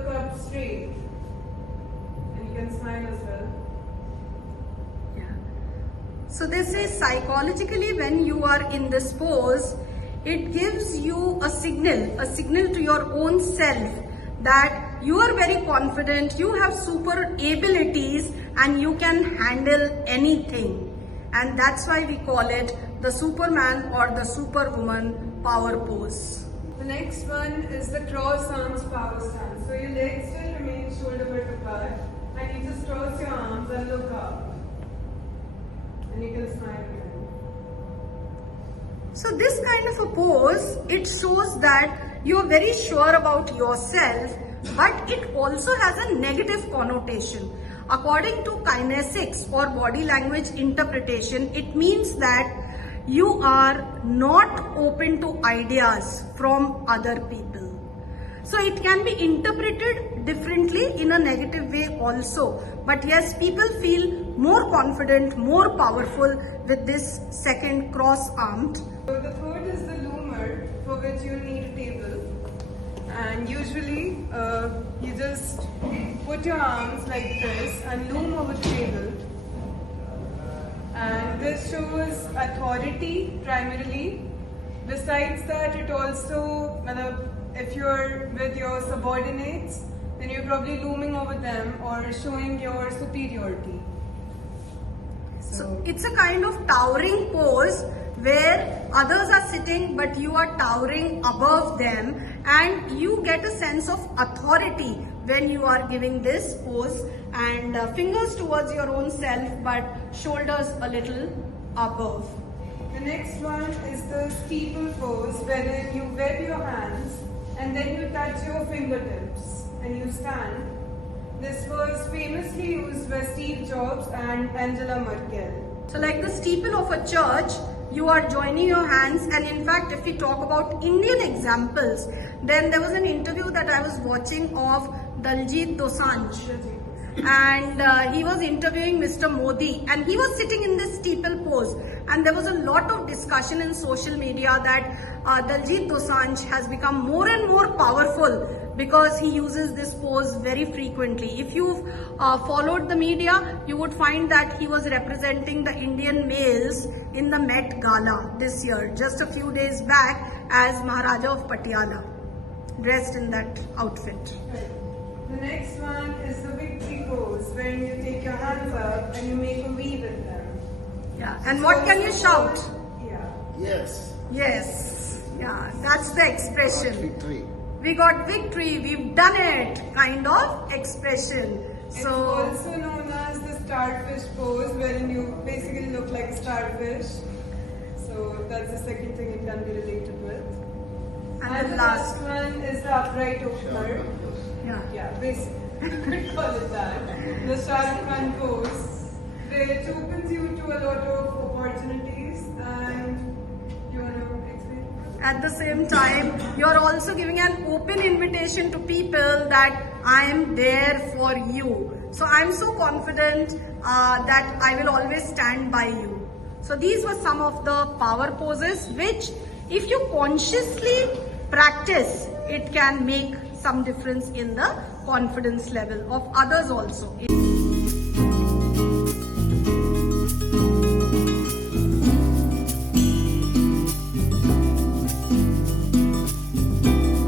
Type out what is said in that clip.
look up straight. And you can smile as well. So this is psychologically when you are in this pose, it gives you a signal to your own self that you are very confident, you have super abilities and you can handle anything. And that's why we call it the Superman or the Superwoman power pose. The next one is the cross arms power stance. So your legs still remain shoulder width apart and you just cross your arms and look up. And you can smile again. So this kind of a pose, it shows that you're very sure about yourself, but it also has a negative connotation. According to kinesics or body language interpretation, it means that you are not open to ideas from other people. So it can be interpreted differently in a negative way also. But yes, people feel more confident, more powerful with this second cross-armed. So the third is the loomer, for which you need a table. And usually you just put your arms like this and loom over the table. And this shows authority primarily. Besides that, it also, if you're with your subordinates, then you're probably looming over them or showing your superiority. So it's a kind of towering pose where others are sitting but you are towering above them, and you get a sense of authority when you are giving this pose, and fingers towards your own self but shoulders a little above. The next one is the steeple pose, wherein you web your hands and then you touch your fingertips and you stand. This was famously used by Steve Jobs and Angela Merkel. So like the steeple of a church, you are joining your hands, and in fact if we talk about Indian examples, then there was an interview that I was watching of Daljit Dosanjh, and he was interviewing Mr. Modi and he was sitting in this steeple pose, and there was a lot of discussion in social media that Daljit Dosanjh has become more and more powerful because he uses this pose very frequently. If you've followed the media, you would find that he was representing the Indian males in the Met Gala this year, just a few days back, as Maharaja of Patiala, dressed in that outfit. The next one is the victory pose, wherein you take your hands up and you make a V with them. Yeah, and what can you shout? Yeah. Yes. Yes, yeah, that's the expression. Victory. We got victory, we've done it, kind of expression. It's So also known as the starfish pose, wherein you basically look like a starfish. So that's the second thing it can be related with. and the the last one is the upright opener. yeah. Basically, you could call it that. The Shah Khan pose, which opens you to a lot of opportunities, and you want to explain? At the same time, you're also giving an open invitation to people that I am there for you. So I'm so confident that I will always stand by you. So these were some of the power poses which, if you consciously practice, it can make some difference in the confidence level of others also.